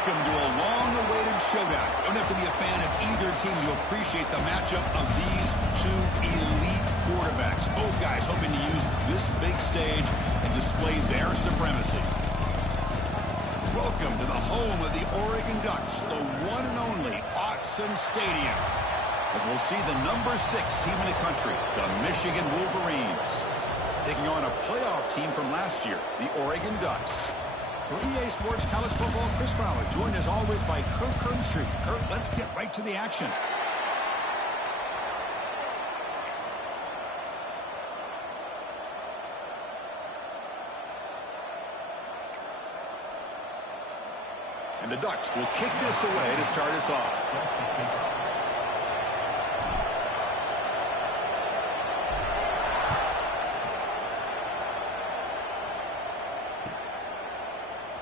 Welcome to a long-awaited showdown. You don't have to be a fan of either team to appreciate the matchup of these two elite quarterbacks. Both guys hoping to use this big stage and display their supremacy. Welcome to the home of the Oregon Ducks, the one and only Autzen Stadium. As we'll see the number 6 team in the country, the Michigan Wolverines, taking on a playoff team from last year, the Oregon Ducks. For EA Sports College Football, Chris Fowler, joined as always by Kurt Kernstreet. Kurt, let's get right to the action. And the Ducks will kick this away to start us off.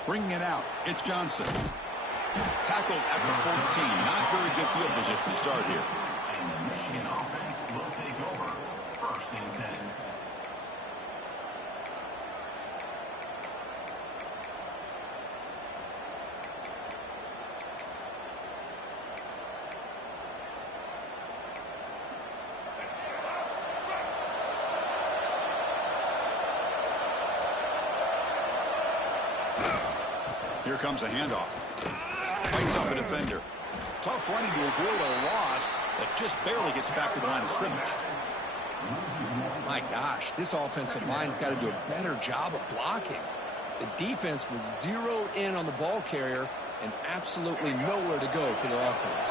Bringing it out, it's Johnson. Tackled at the 14. Not very good field position to start here. And the Michigan offense will take over. 1st and 10. Here comes a handoff. Fights off a defender. Tough running to avoid a loss that just barely gets back to the line of scrimmage. My gosh, this offensive line's got to do a better job of blocking. The defense was zeroed in on the ball carrier and absolutely nowhere to go for their offense.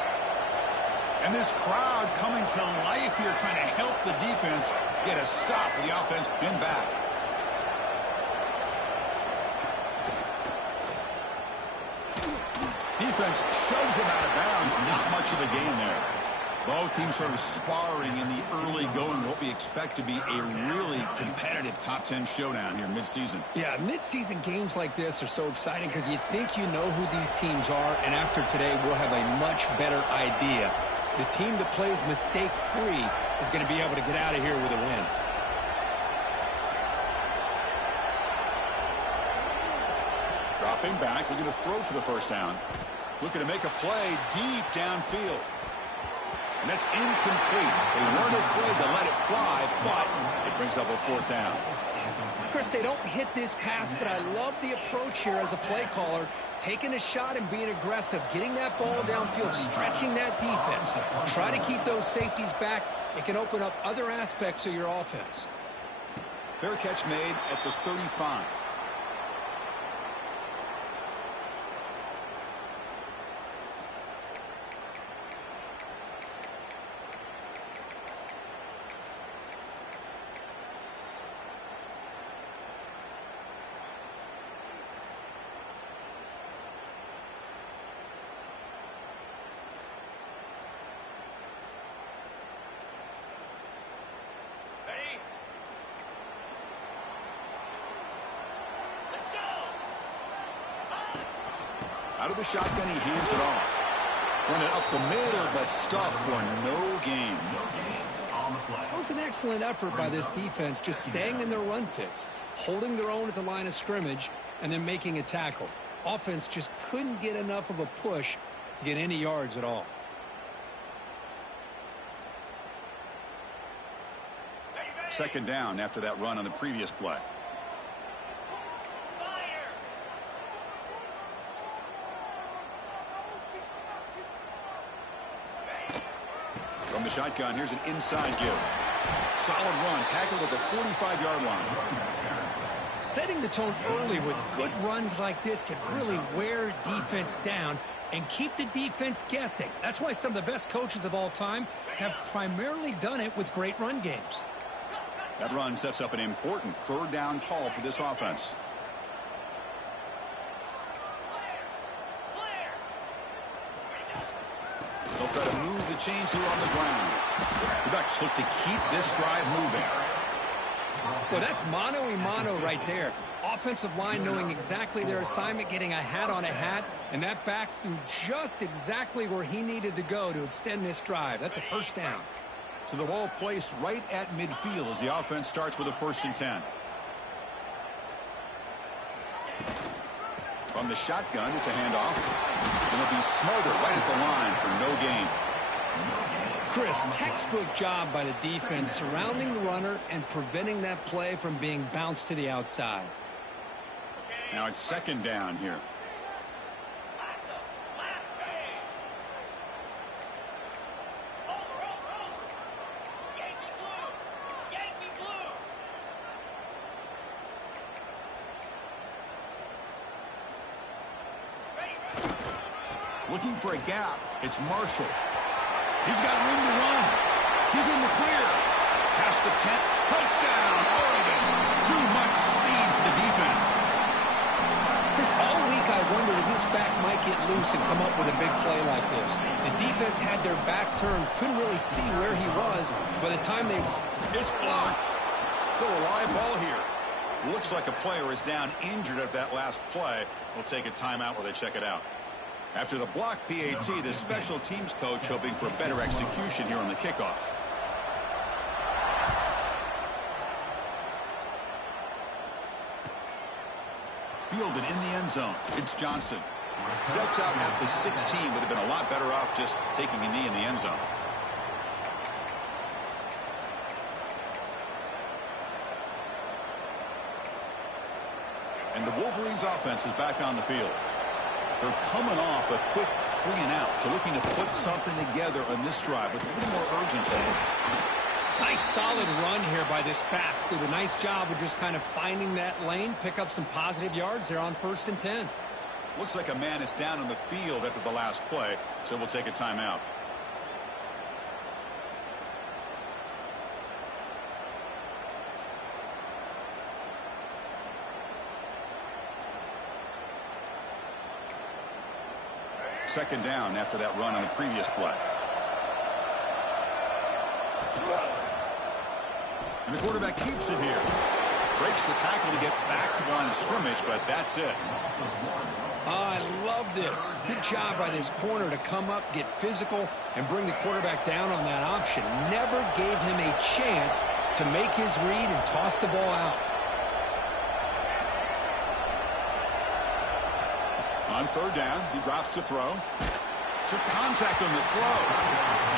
And this crowd coming to life here, trying to help the defense get a stop with the offense pinned back. Defense shoves him out of bounds. Not much of a gain there. Both teams sort of sparring in the early going. What we expect to be a really competitive top 10 showdown here mid-season. Yeah, mid-season games like this are so exciting because you think you know who these teams are, and after today we'll have a much better idea. The team that plays mistake-free is going to be able to get out of here with a win. Dropping back, looking to throw for the first down. Looking to make a play deep downfield. And that's incomplete. They weren't afraid to let it fly, but it brings up a 4th down. Chris, they don't hit this pass, but I love the approach here as a play caller. Taking a shot and being aggressive, getting that ball downfield, stretching that defense. Try to keep those safeties back. It can open up other aspects of your offense. Fair catch made at the 35. Out of the shotgun, he hands it off. Run it up the middle, but stuffed for no gain. That was an excellent effort by this defense, just staying in their run fix, holding their own at the line of scrimmage, and then making a tackle. Offense just couldn't get enough of a push to get any yards at all. Second down after that run on the previous play. From the shotgun, here's an inside give. Solid run, tackled at the 45-yard line. Setting the tone early with good runs like this can really wear defense down and keep the defense guessing. That's why some of the best coaches of all time have primarily done it with great run games. That run sets up an important 3rd down call for this offense. They'll try to move the chains here on the ground. The Ducks look to keep this drive moving. Well, that's mano-a-mano right there. Offensive line knowing exactly their assignment, getting a hat on a hat, and that back threw just exactly where he needed to go to extend this drive. That's a 1st down. So the ball placed right at midfield as the offense starts with a 1st and 10. From the shotgun, it's a handoff. And it'll be smothered right at the line for no gain. Chris, textbook job by the defense surrounding the runner and preventing that play from being bounced to the outside. Now it's second down here. Looking for a gap. It's Marshall. He's got room to run. He's in the clear. Past the 10. Touchdown, Oregon. Too much speed for the defense. Chris, all week I wondered if this back might get loose and come up with a big play like this. The defense had their back turned, couldn't really see where he was. By the time they... It's blocked. Still a live ball here. Looks like a player is down injured at that last play. We'll take a timeout while they check it out. After the block PAT, the special teams coach hoping for better execution here on the kickoff. Fielded in the end zone. It's Johnson. Steps out at the 16. Would have been a lot better off just taking a knee in the end zone. And the Wolverines offense is back on the field. They're coming off a quick 3-and-out, so looking to put something together on this drive with a little more urgency. Nice solid run here by this back. Did a nice job of just kind of finding that lane, pick up some positive yards there on 1st and 10. Looks like a man is down on the field after the last play, so we'll take a timeout. Second down after that run on the previous play. And the quarterback keeps it here. Breaks the tackle to get back to the line of scrimmage, but that's it. I love this. Good job by this corner to come up, get physical, and bring the quarterback down on that option. Never gave him a chance to make his read and toss the ball out. On third down, he drops to throw. Took contact on the throw.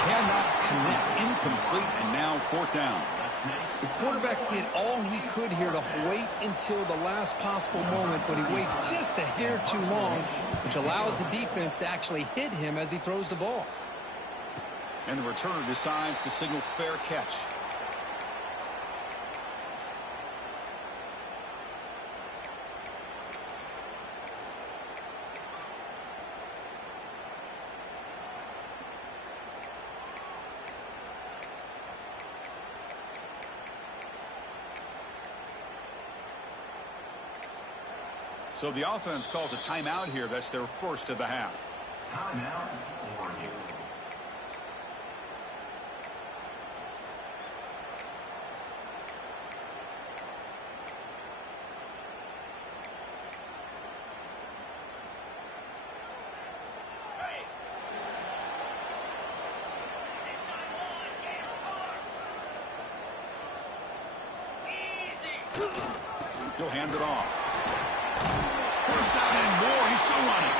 Cannot connect. Incomplete, and now fourth down. The quarterback did all he could here to wait until the last possible moment, but he waits just a hair too long, which allows the defense to actually hit him as he throws the ball. And the returner decides to signal fair catch. So the offense calls a timeout here. That's their first of the half. Timeout, Oregon. He'll hand it off. First down and more. He's still running.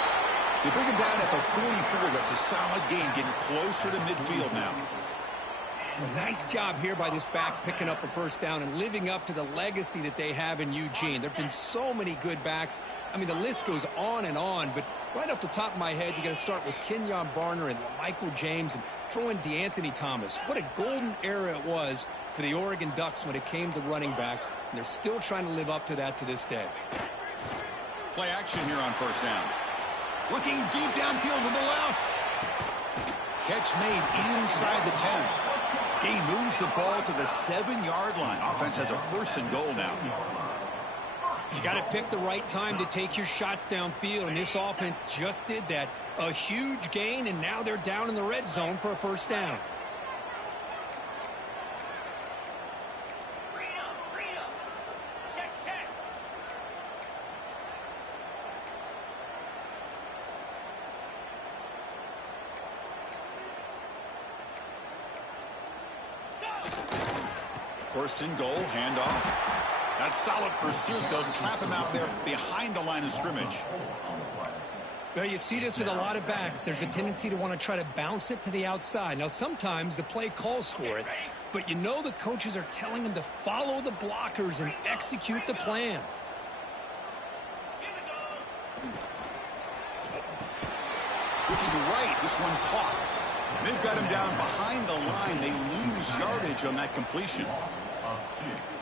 They bring him down at the 44. That's a solid gain, getting closer to midfield now. A nice job here by this back picking up a first down and living up to the legacy that they have in Eugene. There have been so many good backs. I mean, the list goes on, but right off the top of my head, you got to start with Kenyon Barner and Michael James and throw in DeAnthony Thomas. What a golden era it was for the Oregon Ducks when it came to running backs, and they're still trying to live up to that to this day. Play action here on first down. Looking deep downfield to the left. Catch made inside the 10. He moves the ball to the 7-yard line. Offense has a first and goal now. You got to pick the right time to take your shots downfield, and this offense just did that. A huge gain, and now they're down in the red zone for a first down. First and goal, handoff. That's solid pursuit. They'll trap him out there behind the line of scrimmage. Well, you see this with a lot of backs. There's a tendency to want to try to bounce it to the outside. Now, sometimes the play calls for it, but you know the coaches are telling them to follow the blockers and execute the plan. Looking right, this one caught. They've got him down behind the line. They lose yardage on that completion.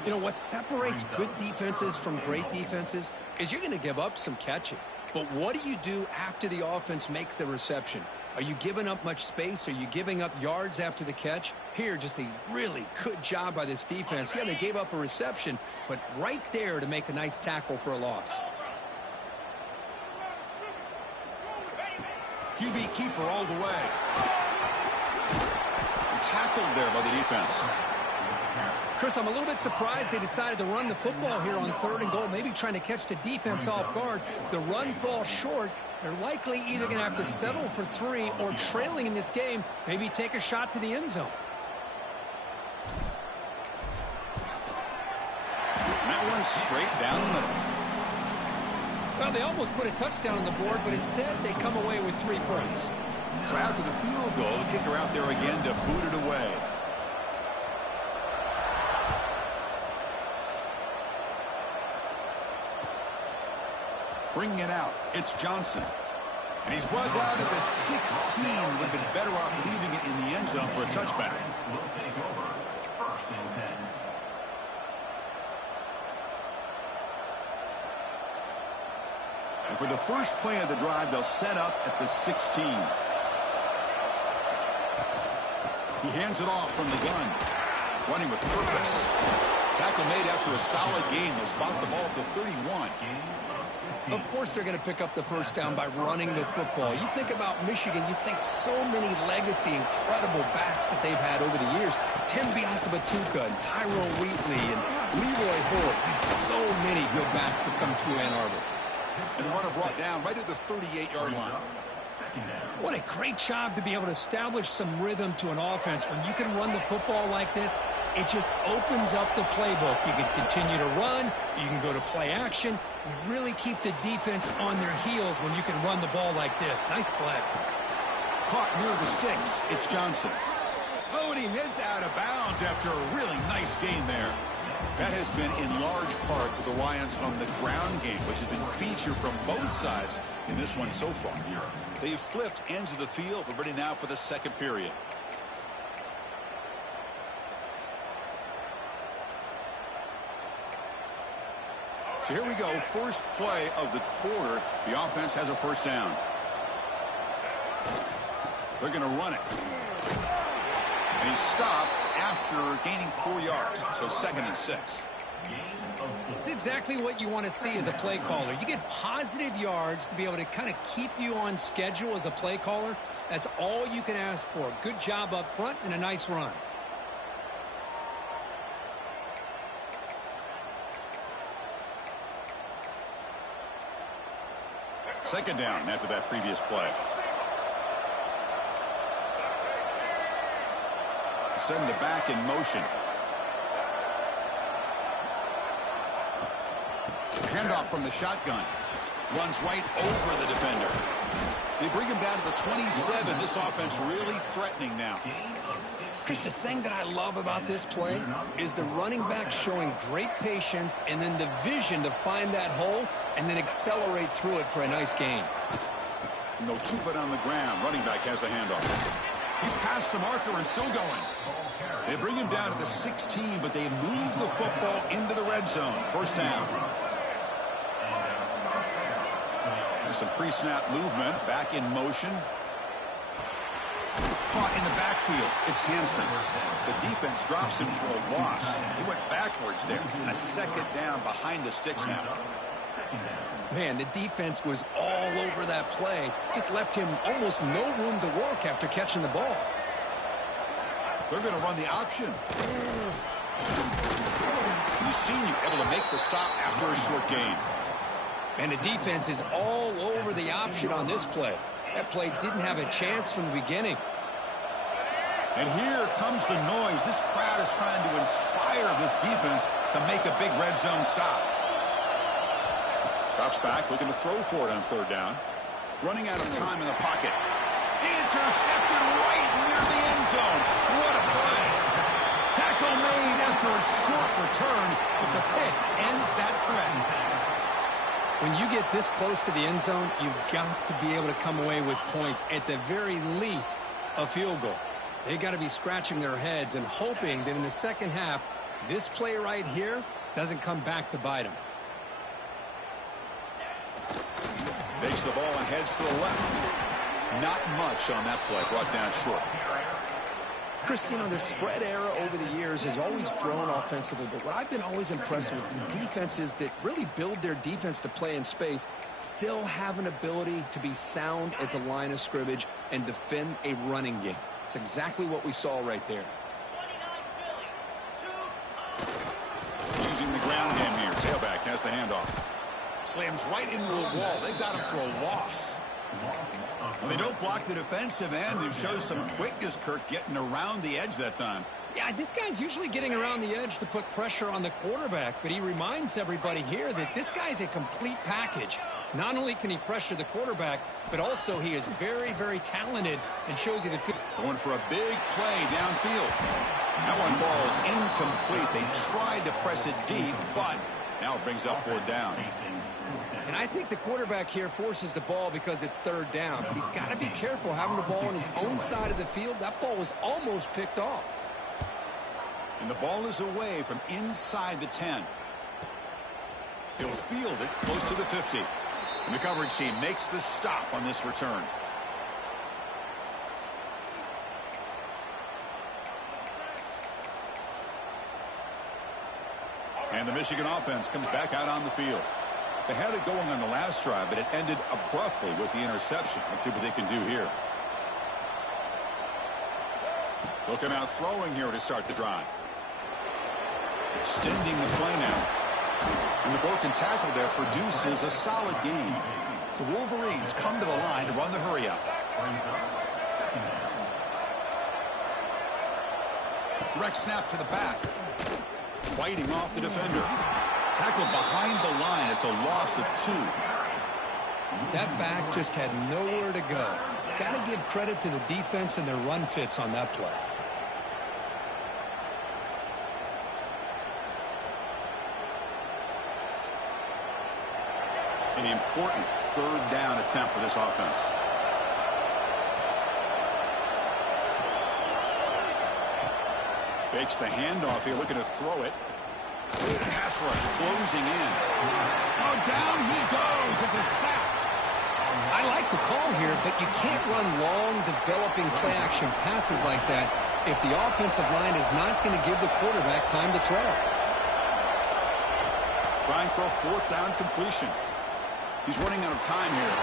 You know, what separates good defenses from great defenses is you're going to give up some catches. But what do you do after the offense makes the reception? Are you giving up much space? Are you giving up yards after the catch? Here, just a really good job by this defense. Yeah, they gave up a reception, but right there to make a nice tackle for a loss. QB keeper all the way. And tackled there by the defense. Chris, I'm a little bit surprised they decided to run the football here on 3rd and goal, maybe trying to catch the defense off guard. The run falls short. They're likely either going to have to settle for 3 or trailing in this game, maybe take a shot to the end zone. And that one straight down the middle. Well, they almost put a touchdown on the board, but instead they come away with 3 points. So after the field goal, the kicker out there again to boot it away. Bringing it out, it's Johnson. And he's brought down at the 16. Would have been better off leaving it in the end zone for a touchback. Will take over. 1st and 10. And for the first play of the drive, they'll set up at the 16. He hands it off from the gun. Running with purpose. Tackle made after a solid gain. They'll spot the ball at the 31. Of course they're going to pick up the first down by running the football. You think about Michigan, you think so many legacy, incredible backs that they've had over the years. Tim Biakabatuka and Tyrone Wheatley and Leroy Hoare. So many good backs have come through Ann Arbor. And the runner brought down right at the 38-yard line. What a great job to be able to establish some rhythm to an offense. When you can run the football like this, it just opens up the playbook. You can continue to run. You can go to play action. You really keep the defense on their heels when you can run the ball like this. Nice play. Caught near the sticks. It's Johnson. Oh, and he heads out of bounds after a really nice gain there. That has been in large part the reliance on the ground game, which has been featured from both sides in this one so far. They've flipped ends of the field. We're ready now for the second period. So here we go. First play of the quarter. The offense has a first down. They're going to run it. And he's stopped after gaining 4 yards. So 2nd and 6. It's exactly what you want to see as a play caller. You get positive yards to be able to kind of keep you on schedule as a play caller. That's all you can ask for. Good job up front and a nice run. Second down after that previous play. Send the back in motion. Handoff from the shotgun. Runs right over the defender. They bring him down to the 27. This offense really threatening now. Chris, the thing that I love about this play is the running back showing great patience and then the vision to find that hole and then accelerate through it for a nice gain. And they'll keep it on the ground. Running back has the handoff. He's past the marker and still going. They bring him down to the 16, but they move the football into the red zone. First down. There's some pre-snap movement. Back in motion. Caught in the backfield. It's Hansen. The defense drops him for a loss. He went backwards there. A second down behind the sticks now. Man, the defense was all over that play. Just left him almost no room to work after catching the ball. They're going to run the option. He's senior, able to make the stop after a short gain. And the defense is all over the option on this play. That play didn't have a chance from the beginning. And here comes the noise. This crowd is trying to inspire this defense to make a big red zone stop. Drops back, looking to throw for it on third down. Running out of time in the pocket. Intercepted right near the end zone. What a play. Tackle made after a short return, but the pick ends that threat. When you get this close to the end zone, you've got to be able to come away with points, at the very least, a field goal. They got to be scratching their heads and hoping that in the second half, this play right here doesn't come back to bite them. Takes the ball and heads to the left. Not much on that play, brought down short. Chris, you know, the spread era over the years has always grown offensively, but what I've been always impressed with defenses that really build their defense to play in space still have an ability to be sound at the line of scrimmage and defend a running game. It's exactly what we saw right there. Using the ground game here. Tailback has the handoff. Slams right into a wall. They've got him for a loss. Well, they don't block the defensive end, who shows some quickness, Kirk, getting around the edge that time. Yeah, this guy's usually getting around the edge to put pressure on the quarterback, but he reminds everybody here that this guy's a complete package. Not only can he pressure the quarterback, but also he is very, very talented and shows you the field. Going for a big play downfield. That one falls incomplete. They tried to press it deep, but now it brings up fourth down. And I think the quarterback here forces the ball because it's third down. But he's got to be careful having the ball on his own side of the field. That ball was almost picked off. And the ball is away from inside the 10. He'll field it close to the 50. And the coverage team makes the stop on this return. And the Michigan offense comes back out on the field. They had it going on the last drive, but it ended abruptly with the interception. Let's see what they can do here. Looking out throwing here to start the drive. Extending the play now. And the broken tackle there produces a solid gain. The Wolverines come to the line to run the hurry up. Direct snap to the back. Fighting off the defender. Tackled behind the line. It's a loss of 2. That back just had nowhere to go. Got to give credit to the defense and their run fits on that play. An important third down attempt for this offense. Fakes the handoff here, looking to throw it. Pass rush closing in. Oh, down he goes. It's a sack. I like the call here, but you can't run long, developing play-action passes like that if the offensive line is not going to give the quarterback time to throw. Trying for a fourth down completion. He's running out of time here.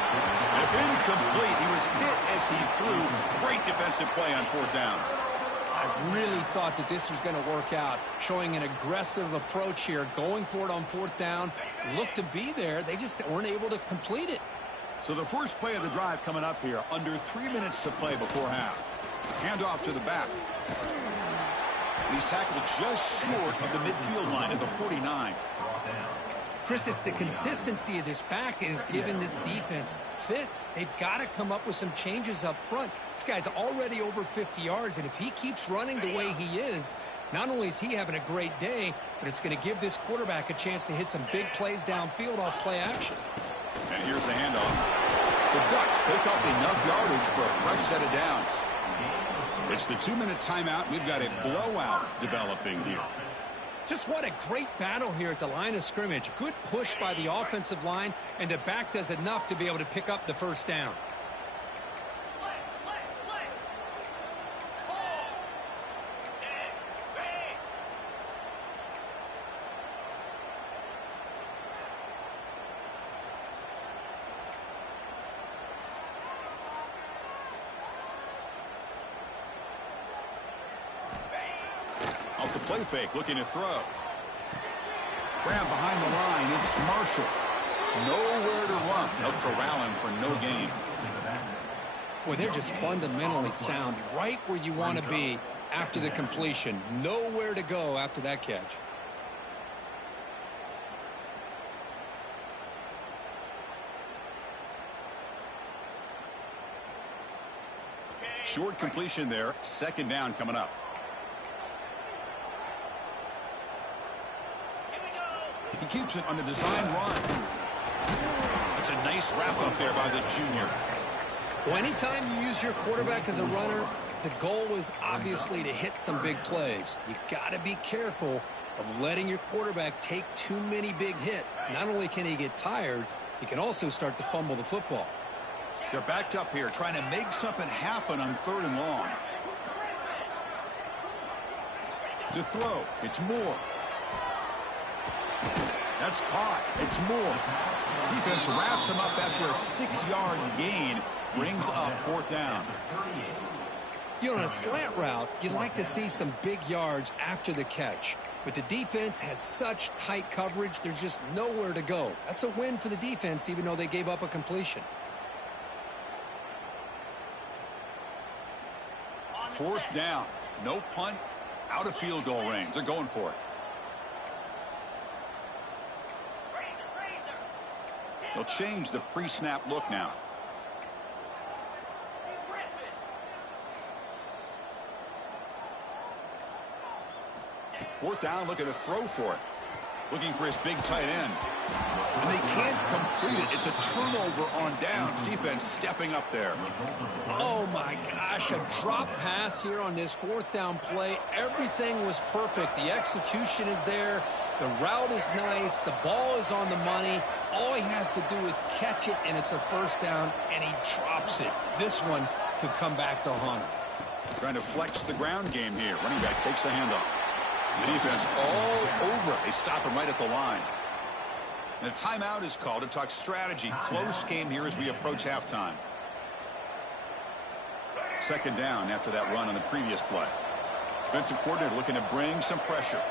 It's incomplete. He was hit as he threw. Great defensive play on fourth down. I really thought that this was going to work out, showing an aggressive approach here, going for it on fourth down. Looked to be there. They just weren't able to complete it. So the first play of the drive coming up here. Under 3 minutes to play before half. Handoff to the back. He's tackled just short of the midfield line at the 49. Chris, it's the consistency of this back is giving this defense fits. They've got to come up with some changes up front. This guy's already over 50 yards, and if he keeps running the way he is, not only is he having a great day, but it's going to give this quarterback a chance to hit some big plays downfield off play action. And here's the handoff. The Ducks pick up enough yardage for a fresh set of downs. It's the 2-minute timeout. We've got a blowout developing here. Just what a great battle here at the line of scrimmage. Good push by the offensive line, and the back does enough to be able to pick up the first down. Off the play fake, looking to throw. Grab behind the line, it's Marshall. Nowhere to run. They'll corral him for no gain. Boy, they're just fundamentally sound, right where you want to be after the completion. Nowhere to go after that catch. Short completion there. Second down coming up. He keeps it on the design run. It's a nice wrap up there by the junior. Well, anytime you use your quarterback as a runner, the goal is obviously to hit some big plays. You got to be careful of letting your quarterback take too many big hits. Not only can he get tired, he can also start to fumble the football. They're backed up here trying to make something happen on 3rd and long. To throw, it's Moore. That's caught. It's Moore. Defense wraps him up after a 6-yard gain. Brings up 4th down. You know, on a slant route, you'd like to see some big yards after the catch. But the defense has such tight coverage, there's just nowhere to go. That's a win for the defense, even though they gave up a completion. 4th down. No punt. Out of field goal range. They're going for it. They'll change the pre-snap look now. Fourth down, look at the throw for it. Looking for his big tight end. And they can't complete it. It's a turnover on downs. Defense stepping up there. Oh, my gosh. A drop pass here on this 4th down play. Everything was perfect. The execution is there. The route is nice. The ball is on the money. All he has to do is catch it, and it's a 1st down, and he drops it. This one could come back to haunt him. Trying to flex the ground game here. Running back takes the handoff. The defense all over it. They stop him right at the line. And a timeout is called to talk strategy. Close game here as we approach halftime. 2nd down after that run on the previous play. Defensive coordinator looking to bring some pressure.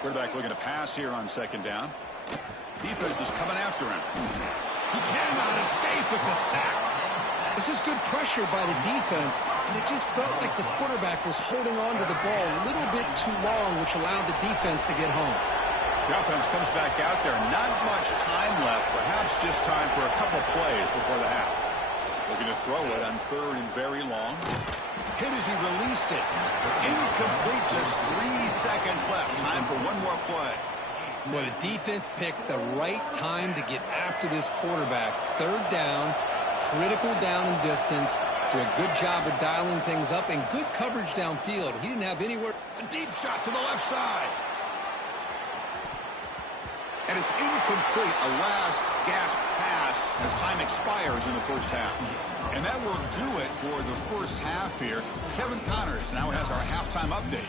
Quarterback looking to pass here on 2nd down. Defense is coming after him. He cannot escape. It's a sack. This is good pressure by the defense, but it just felt like the quarterback was holding on to the ball a little bit too long, which allowed the defense to get home. The offense comes back out there. Not much time left. Perhaps just time for a couple plays before the half. Looking to throw it on 3rd and very long. Hit as he released it. Incomplete. Just 3 seconds left. Time for one more play. Well, the defense picks the right time to get after this quarterback. 3rd down, critical down and distance. Do a good job of dialing things up and good coverage downfield. He didn't have anywhere. A deep shot to the left side. And it's incomplete. A last gasp pass as time expires in the 1st half. And that will do it for the 1st half here. Kevin Connors now has our halftime update.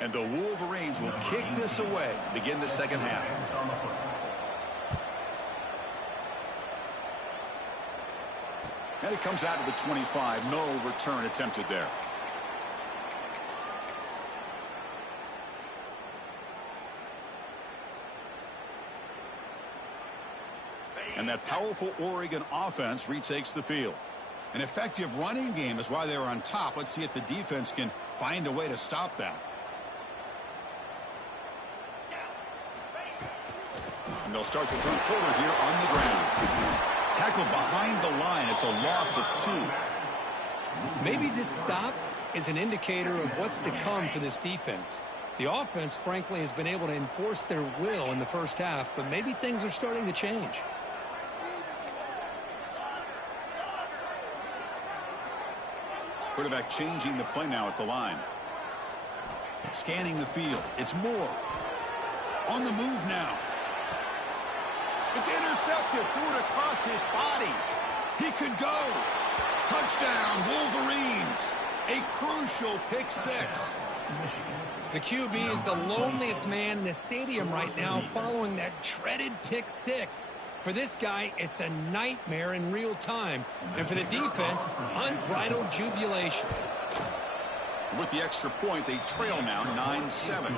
And the Wolverines will kick this away to begin the 2nd half. And it comes out to the 25. No return attempted there. And that powerful Oregon offense retakes the field. An effective running game is why they're on top. Let's see if the defense can find a way to stop that. And they'll start the 3rd quarter here on the ground. Tackled behind the line. It's a loss of 2. Maybe this stop is an indicator of what's to come for this defense. The offense, frankly, has been able to enforce their will in the 1st half, but maybe things are starting to change. Quarterback changing the play now at the line. Scanning the field. It's Moore. On the move now. It's intercepted. Threw it across his body. He could go. Touchdown, Wolverines. A crucial pick 6. The QB is the loneliest man in the stadium right now following that dreaded pick 6. For this guy, it's a nightmare in real time. And for the defense, unbridled jubilation. With the extra point, they trail now 9-7.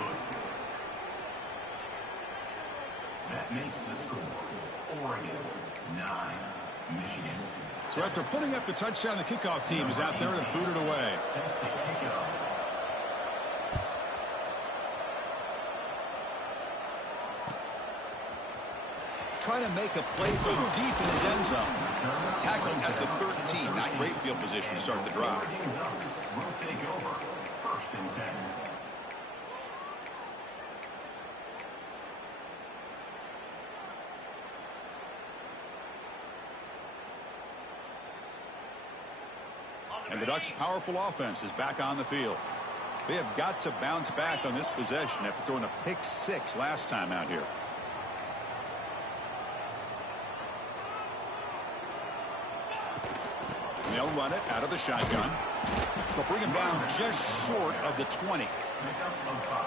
That makes the score Oregon 9, Michigan. So after putting up the touchdown, the kickoff team is out there to boot it away. Set to kick off. Trying to make a play from deep in his end zone. Tackled at the 13. Not great field position to start the drive. Oregon Ducks will take over. 1st and 10. And the Ducks' powerful offense is back on the field. They have got to bounce back on this possession after throwing a pick 6 last time out here. And they'll run it out of the shotgun. They'll bring him down just short of the 20.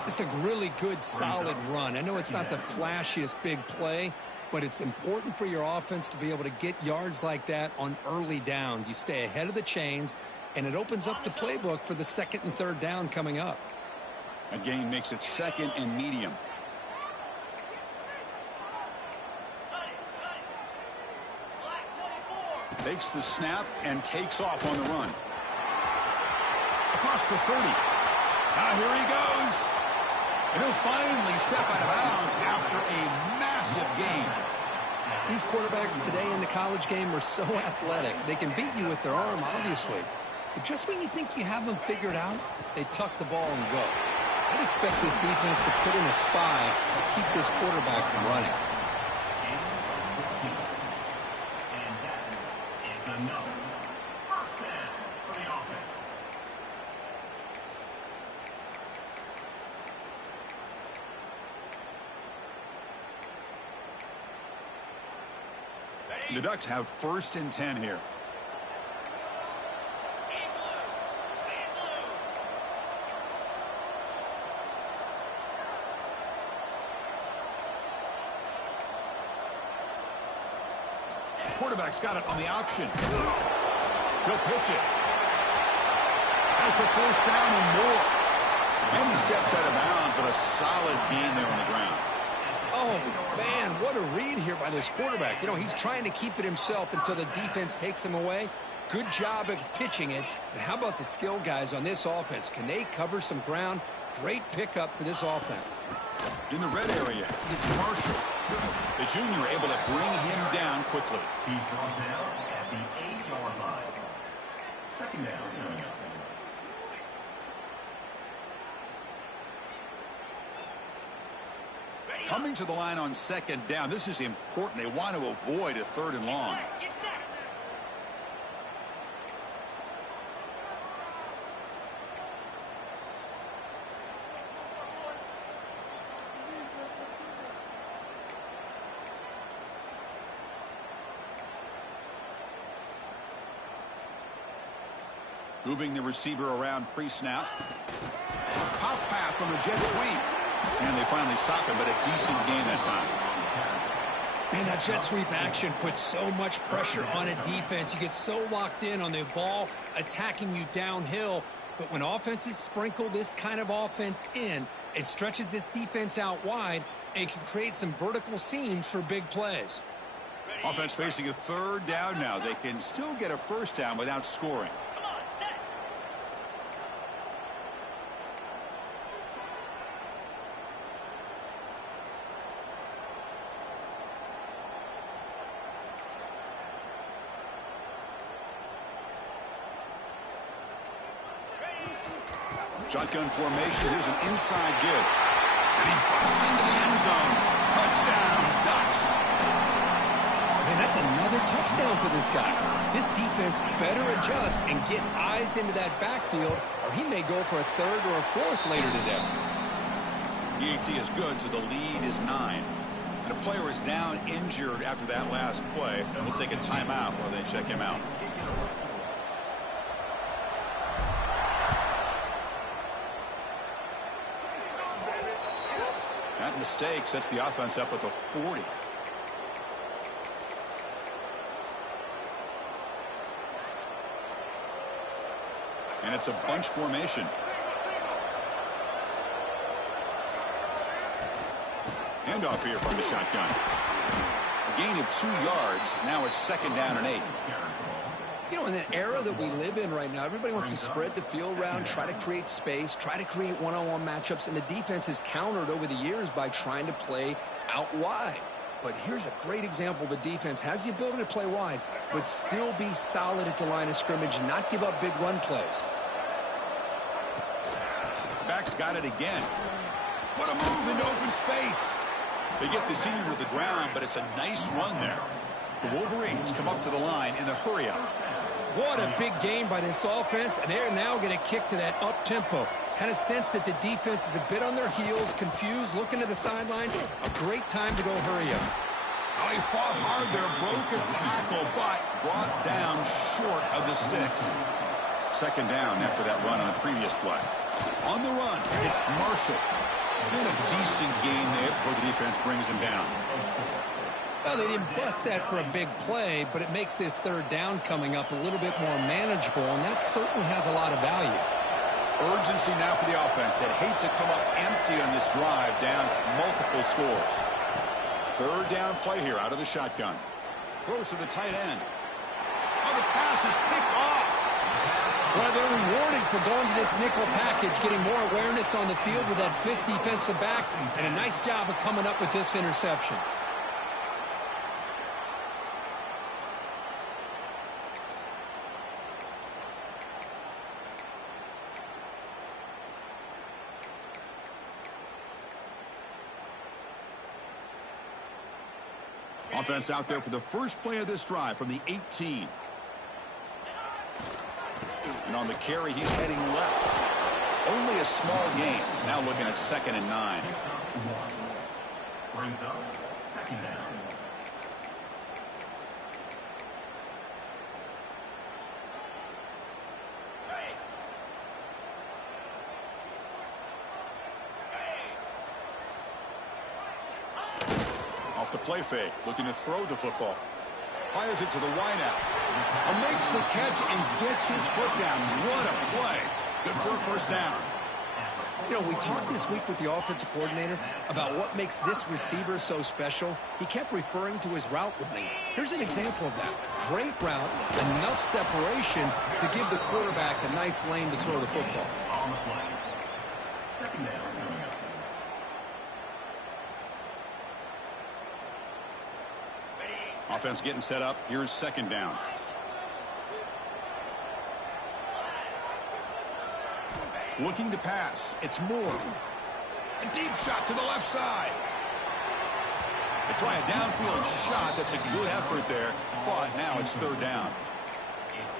It's a really good, solid run. I know it's not the flashiest big play, but it's important for your offense to be able to get yards like that on early downs. You stay ahead of the chains, and it opens up the playbook for the 2nd and 3rd down coming up. A gain makes it 2nd and medium. Takes the snap and takes off on the run. Across the 30. Now here he goes. And he'll finally step out of bounds after a massive gain. These quarterbacks today in the college game are so athletic. They can beat you with their arm, obviously. But just when you think you have them figured out, they tuck the ball and go. I'd expect this defense to put in a spy to keep this quarterback from running. And that is another 1st down for the offense. The Ducks have 1st and 10 here. Quarterback's got it on the option. He'll pitch it. Has the 1st down and more. And he steps out of bounds, but a solid gain there on the ground. Oh, man, what a read here by this quarterback. You know, he's trying to keep it himself until the defense takes him away. Good job at pitching it. And how about the skill guys on this offense? Can they cover some ground? Great pickup for this offense. In the red area, it's Marshall. The junior able to bring him down quickly. He's brought down at the 8-yard line. 2nd down coming up. Coming to the line on 2nd down. This is important. They want to avoid a 3rd and long. Moving the receiver around pre-snap. Pop pass on the jet sweep. And they finally stop him, but a decent gain that time. Man, that jet sweep action puts so much pressure on a defense. You get so locked in on the ball attacking you downhill. But when offenses sprinkle this kind of offense in, it stretches this defense out wide and can create some vertical seams for big plays. Offense facing a 3rd down now. They can still get a 1st down without scoring. Shotgun formation. Here's an inside give. And he busts into the end zone. Touchdown, Ducks. Man, that's another touchdown for this guy. This defense better adjust and get eyes into that backfield, or he may go for a 3rd or a 4th later today. EAT is good, so the lead is 9. And a player is down injured after that last play. We'll take a timeout while they check him out. That mistake sets the offense up at the 40. And it's a bunch formation. Handoff here from the shotgun. A gain of 2 yards. Now it's 2nd down and 8. You know, in the era that we live in right now, everybody wants to spread the field around, try to create space, try to create one-on-one matchups, and the defense is countered over the years by trying to play out wide. But here's a great example. The defense has the ability to play wide, but still be solid at the line of scrimmage and not give up big run plays. Back's got it again. What a move into open space. They get the senior to the ground, but it's a nice run there. The Wolverines come up to the line in the hurry-up. What a big game by this offense, and they're now going to kick to that up-tempo. Kind of sense that the defense is a bit on their heels, confused, looking to the sidelines. A great time to go hurry up. Oh, he fought hard there, broke a tackle, but brought down short of the sticks. 2nd down after that run on the previous play. On the run, it's Marshall. Been a decent gain there before the defense brings him down. Well, they didn't bust that for a big play, but it makes this 3rd down coming up a little bit more manageable, and that certainly has a lot of value. Urgency now for the offense that hates to come up empty on this drive, down multiple scores. 3rd down play here out of the shotgun. Throws to the tight end. Oh, the pass is picked off. Well, they're rewarded for going to this nickel package, getting more awareness on the field with that 5th defensive back, and a nice job of coming up with this interception. Offense out there for the first play of this drive from the 18. And on the carry, he's heading left. Only a small gain. Now looking at 2nd and 9. Brings up 2nd down. Off the play fake, looking to throw the football. Fires it to the wideout. Makes the catch and gets his foot down. What a play. Good for a 1st down. You know, we talked this week with the offensive coordinator about what makes this receiver so special. He kept referring to his route running. Here's an example of that. Great route, enough separation to give the quarterback a nice lane to throw the football. On the play. 2nd down coming up. Offense getting set up. Here's 2nd down. Looking to pass. It's Moore. A deep shot to the left side. They try a downfield shot. That's a good effort there, but now it's 3rd down.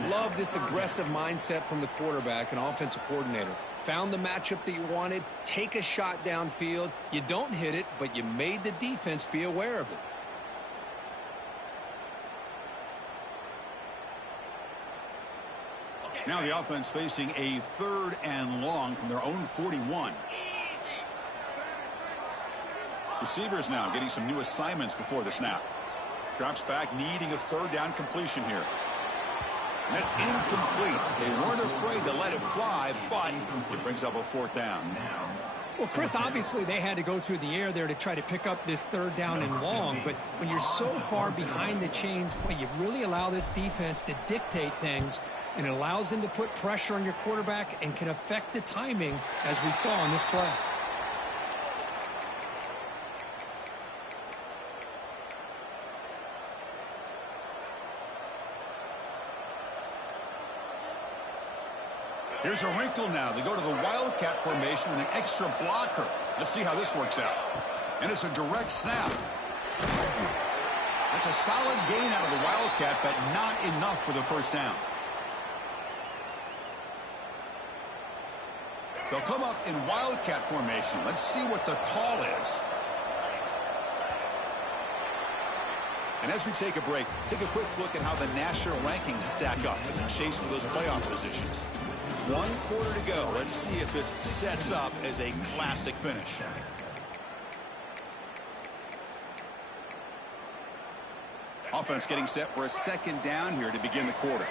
Love this aggressive mindset from the quarterback and offensive coordinator. Found the matchup that you wanted. Take a shot downfield. You don't hit it, but you made the defense be aware of it. Now the offense facing a 3rd and long from their own 41. Receivers now getting some new assignments before the snap. Drops back, needing a 3rd down completion here. And that's incomplete. They weren't afraid to let it fly, but it brings up a 4th down. Well, Chris, obviously they had to go through the air there to try to pick up this 3rd down and long, but when you're so far behind the chains, boy, you really allow this defense to dictate things, and it allows them to put pressure on your quarterback and can affect the timing, as we saw in this play. Here's a wrinkle now. They go to the Wildcat formation with an extra blocker. Let's see how this works out. And it's a direct snap. That's a solid gain out of the Wildcat, but not enough for the 1st down. They'll come up in Wildcat formation. Let's see what the call is. And as we take a break, take a quick look at how the national rankings stack up in the chase for those playoff positions. 1 quarter to go. Let's see if this sets up as a classic finish. Offense getting set for a 2nd down here to begin the quarter.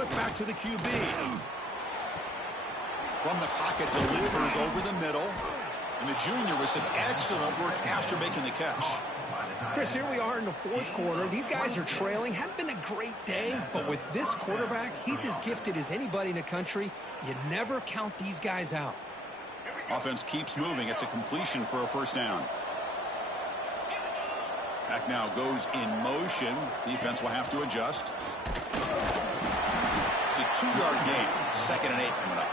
flip back to the QB. From the pocket, delivers over the middle. And the junior with some excellent work after making the catch. Chris, here we are in the fourth quarter. These guys are trailing. Hadn't been a great day, but with this quarterback, he's as gifted as anybody in the country. You never count these guys out. Offense keeps moving. It's a completion for a first down. Back now goes in motion. Defense will have to adjust. It's a 2-yard gain. 2nd and 8 coming up.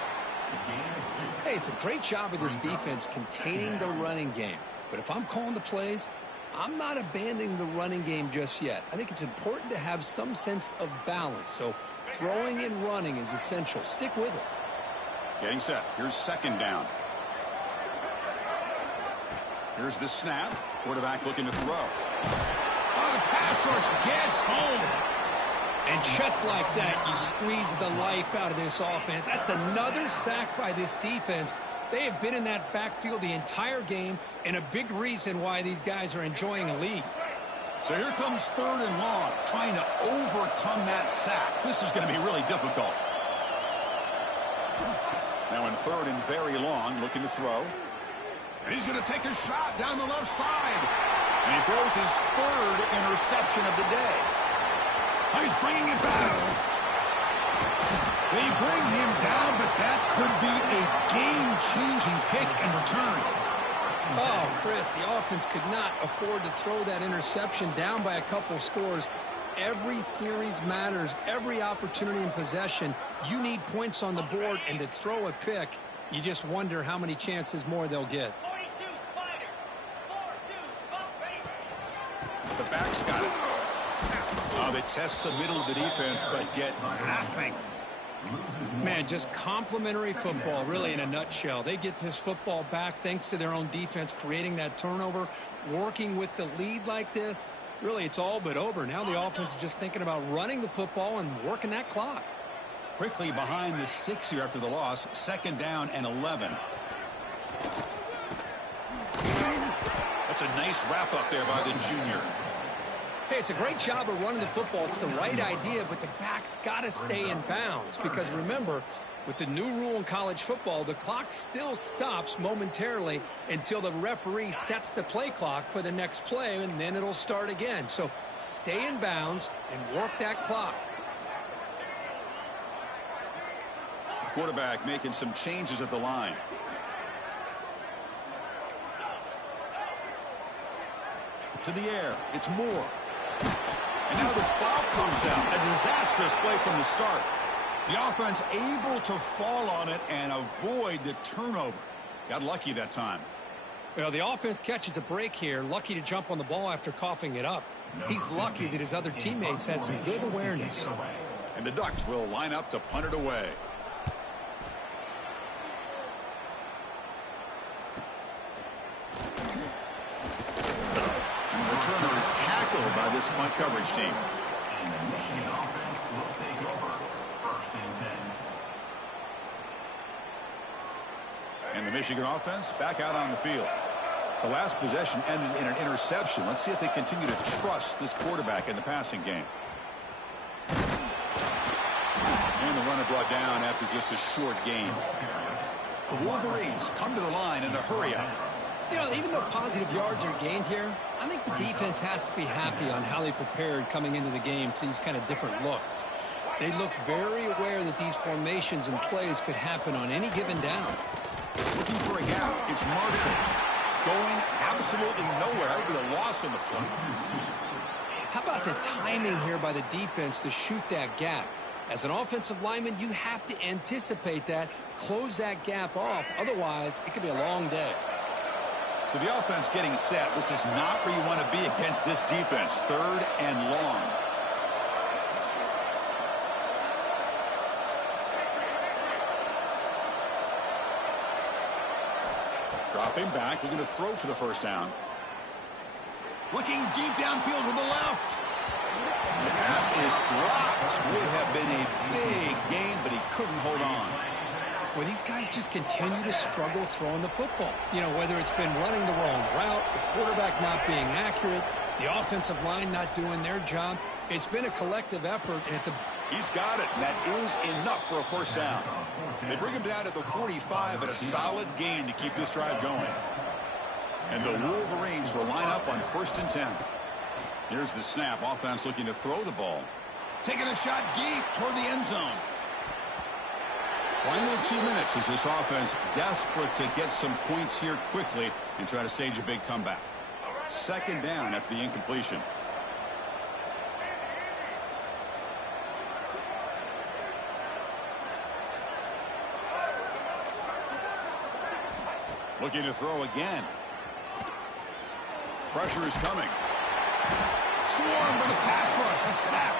Hey, it's a great job of this defense containing the running game. But if I'm calling the plays, I'm not abandoning the running game just yet. I think it's important to have some sense of balance. So throwing and running is essential. Stick with it. Getting set. Here's 2nd down. Here's the snap. Quarterback looking to throw. Oh, the pass rush gets home. And just like that, you squeeze the life out of this offense. That's another sack by this defense. They have been in that backfield the entire game, and a big reason why these guys are enjoying a lead. So here comes 3rd and long, trying to overcome that sack. This is going to be really difficult. Now in 3rd and very long, looking to throw. And he's going to take a shot down the left side. And he throws his 3rd interception of the day. Oh, he's bringing it back. They bring him down, but that could be a game-changing pick and return. Oh, Chris, the offense could not afford to throw that interception down by a couple scores. Every series matters. Every opportunity in possession. You need points on the board, and to throw a pick, you just wonder how many chances more they'll get. The back's got it. Oh, they test the middle of the defense, but get nothing. Man, just complimentary football, really, in a nutshell. They get this football back thanks to their own defense, creating that turnover, working with the lead like this. Really, it's all but over. Now the offense is just thinking about running the football and working that clock. Quickly behind the 6 here after the loss. 2nd down and 11. That's a nice wrap up there by the junior. Hey, it's a great job of running the football. It's the right idea, but the back's got to stay in bounds. Because remember, with the new rule in college football, the clock still stops momentarily until the referee sets the play clock for the next play, and then it'll start again. So stay in bounds and work that clock. Quarterback making some changes at the line. To the air. It's Moore. And now the ball comes out. A disastrous play from the start. The offense able to fall on it and avoid the turnover. Got lucky that time. Well, the offense catches a break here. Lucky to jump on the ball after coughing it up. He's lucky that his other teammates had some good awareness. And the Ducks will line up to punt it away. And the returner is tackled by this punt coverage team. And the Michigan offense will take over 1st and 10. And the Michigan offense back out on the field. The last possession ended in an interception. Let's see if they continue to trust this quarterback in the passing game. And the runner brought down after just a short gain. The Wolverines come to the line in the hurry-up. You know, even though positive yards are gained here, I think the defense has to be happy on how they prepared coming into the game for these kind of different looks. They looked very aware that these formations and plays could happen on any given down. Looking for a gap. It's Marshall. Going absolutely nowhere with a loss on the play. How about the timing here by the defense to shoot that gap? As an offensive lineman, you have to anticipate that, close that gap off. Otherwise, it could be a long day. So the offense getting set. This is not where you want to be against this defense. 3rd and long. Dropping back, looking to throw for the first down. Looking deep downfield to the left. The pass is dropped. Would have been a big gain, but he couldn't hold on. Well, these guys just continue to struggle throwing the football. You know, whether it's been running the wrong route, the quarterback not being accurate, the offensive line not doing their job. It's been a collective effort, and it's a He's got it, and that is enough for a first down. They bring him down to the 45, but a solid gain to keep this drive going. And the Wolverines will line up on 1st and 10. Here's the snap. Offense looking to throw the ball. Taking a shot deep toward the end zone. Final 2 minutes as this offense desperate to get some points here quickly and try to stage a big comeback. 2nd down after the incompletion. Looking to throw again. Pressure is coming. Swarm for the pass rush. A sack.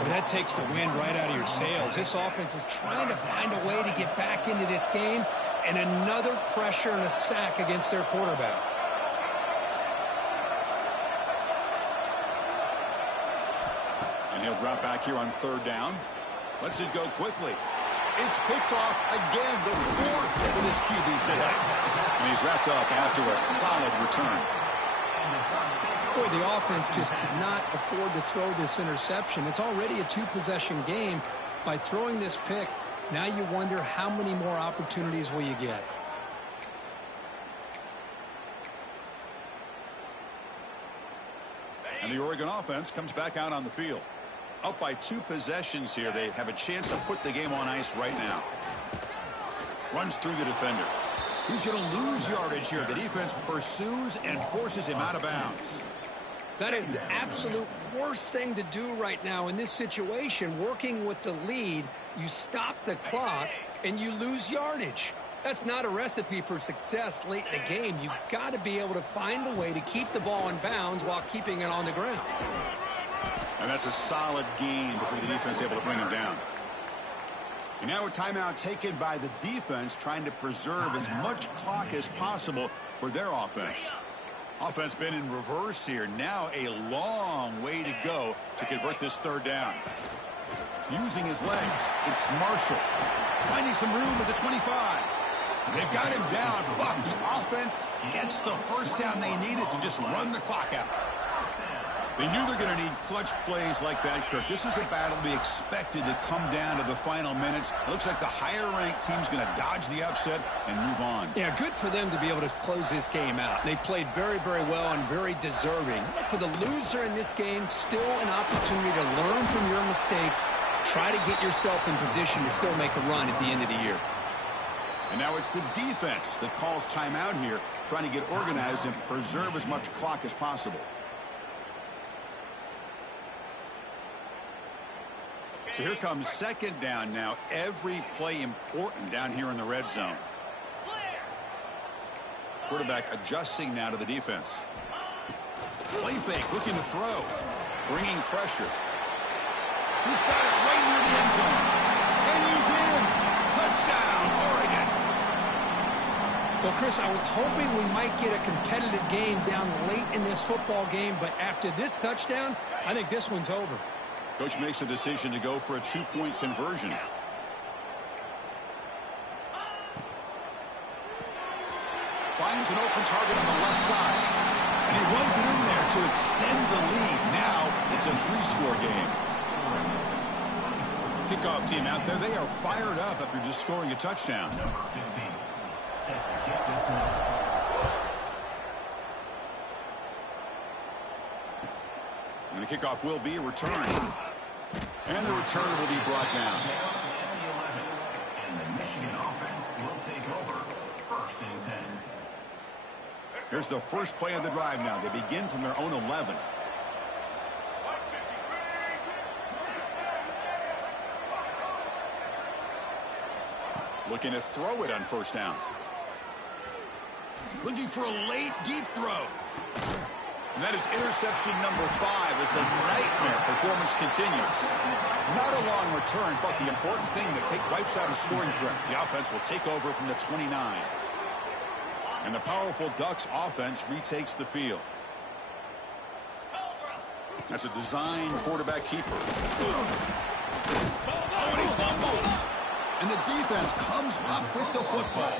Well, that takes the wind right out of your sails. This offense is trying to find a way to get back into this game, and another pressure and a sack against their quarterback. And he'll drop back here on 3rd down. Lets it go quickly. It's picked off again, the 4th for this QB today. And he's wrapped up after a solid return. Boy, the offense just could not afford to throw this interception. It's already a 2-possession game. By throwing this pick, now you wonder how many more opportunities will you get. And the Oregon offense comes back out on the field. Up by 2 possessions here. They have a chance to put the game on ice right now. Runs through the defender. He's going to lose yardage here. The defense pursues and forces him out of bounds. That is the absolute worst thing to do right now in this situation. Working with the lead, you stop the clock and you lose yardage. That's not a recipe for success late in the game. You've got to be able to find a way to keep the ball in bounds while keeping it on the ground. And that's a solid gain before the defense able to bring him down. And now a timeout taken by the defense, trying to preserve as much clock as possible for their offense. Offense been in reverse here. Now a long way to go to convert this 3rd down. Using his legs, it's Marshall. Finding some room at the 25. They've got him down, but the offense gets the first down they needed to just run the clock out. They knew they're going to need clutch plays like that, Kirk. This is a battle we expected to come down to the final minutes. It looks like the higher-ranked team's going to dodge the upset and move on. Yeah, good for them to be able to close this game out. They played very, very well and very deserving. For the loser in this game, still an opportunity to learn from your mistakes. Try to get yourself in position to still make a run at the end of the year. And now it's the defense that calls timeout here, trying to get organized and preserve as much clock as possible. So here comes 2nd down now. Every play important down here in the red zone. Quarterback adjusting now to the defense. Play fake, looking to throw. Bringing pressure. He's got it right near the end zone. And he's in. Touchdown, Oregon. Well, Chris, I was hoping we might get a competitive game down late in this football game, but after this touchdown, I think this one's over. Coach makes a decision to go for a 2-point conversion. Finds an open target on the left side. And he runs it in there to extend the lead. Now it's a 3-score game. Kickoff team out there. They are fired up after just scoring a touchdown. And the kickoff will be returned. And the return will be brought down. And the Michigan offense will take over 1st and 10. Here's the first play of the drive now. They begin from their own 11. Looking to throw it on 1st down. Looking for a late deep throw. And that is interception number 5 as the nightmare performance continues. Not a long return, but the important thing that wipes out a scoring threat. The offense will take over from the 29. And the powerful Ducks offense retakes the field. That's a design quarterback keeper. Oh, and he fumbles. And the defense comes up with the football.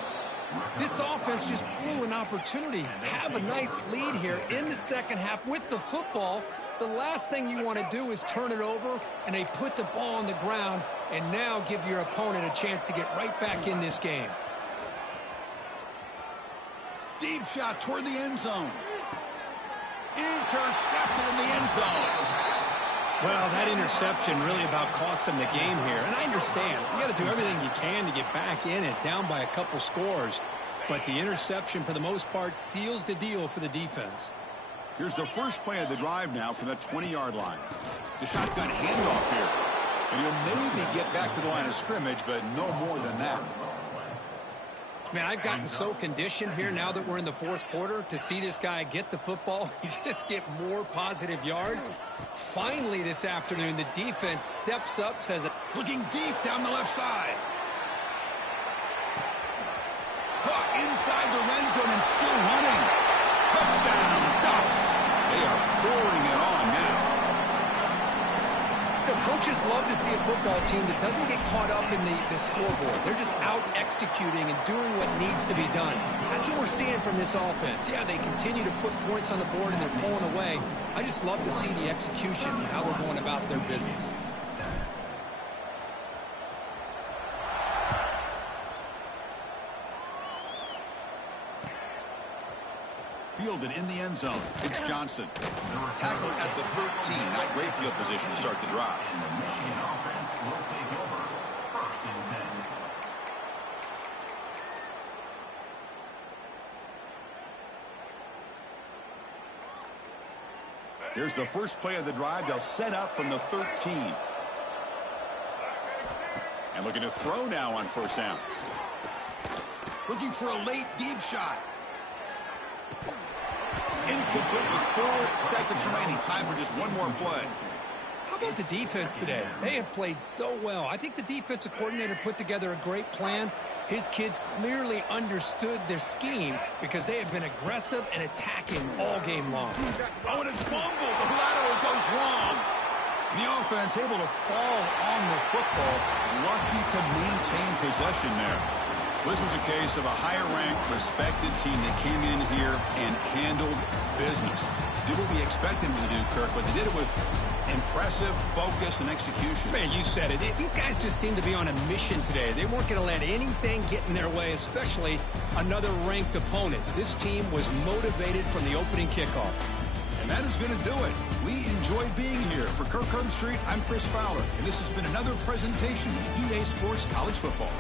This offense just blew an opportunity. Have a nice lead here in the second half with the football. The last thing you want to do is turn it over, and they put the ball on the ground and now give your opponent a chance to get right back in this game. Deep shot toward the end zone. Intercepted in the end zone. Well, that interception really about cost them the game here. And I understand. You got to do everything you can to get back in it, down by a couple scores. But the interception, for the most part, seals the deal for the defense. Here's the first play of the drive now from the 20-yard line. The shotgun handoff here. And he'll maybe get back to the line of scrimmage, but no more than that. Man, I've gotten so conditioned here now that we're in the fourth quarter to see this guy get the football and just get more positive yards. Finally this afternoon, the defense steps up, says it. Looking deep down the left side. Caught inside the red zone and still running. Touchdown, Ducks. They are pouring it on now. You know, coaches love to see a football team that doesn't get caught up in the scoreboard. They're just out executing and doing what needs to be done. That's what we're seeing from this offense. Yeah, they continue to put points on the board and they're pulling away. I just love to see the execution and how they're going about their business. Fielded in the end zone. It's Johnson. Tackled at the 13. Not great field position to start the drive. Here's the first play of the drive. They'll set up from the 13. And looking to throw now on first down. Looking for a late deep shot. Incomplete with 4 seconds remaining. Time for just one more play. How about the defense today? They have played so well. I think the defensive coordinator put together a great plan. His kids clearly understood their scheme because they have been aggressive and attacking all game long. Oh, and it's fumbled. The lateral goes wrong. The offense able to fall on the football. Lucky to maintain possession there. This was a case of a higher-ranked, respected team that came in here and handled business. Did what we expected them to do, Kirk, but they did it with impressive focus and execution. Man, you said it. These guys just seem to be on a mission today. They weren't going to let anything get in their way, especially another ranked opponent. This team was motivated from the opening kickoff. And that is going to do it. We enjoyed being here. For Kirk Street, I'm Chris Fowler, and this has been another presentation of EA Sports College Football.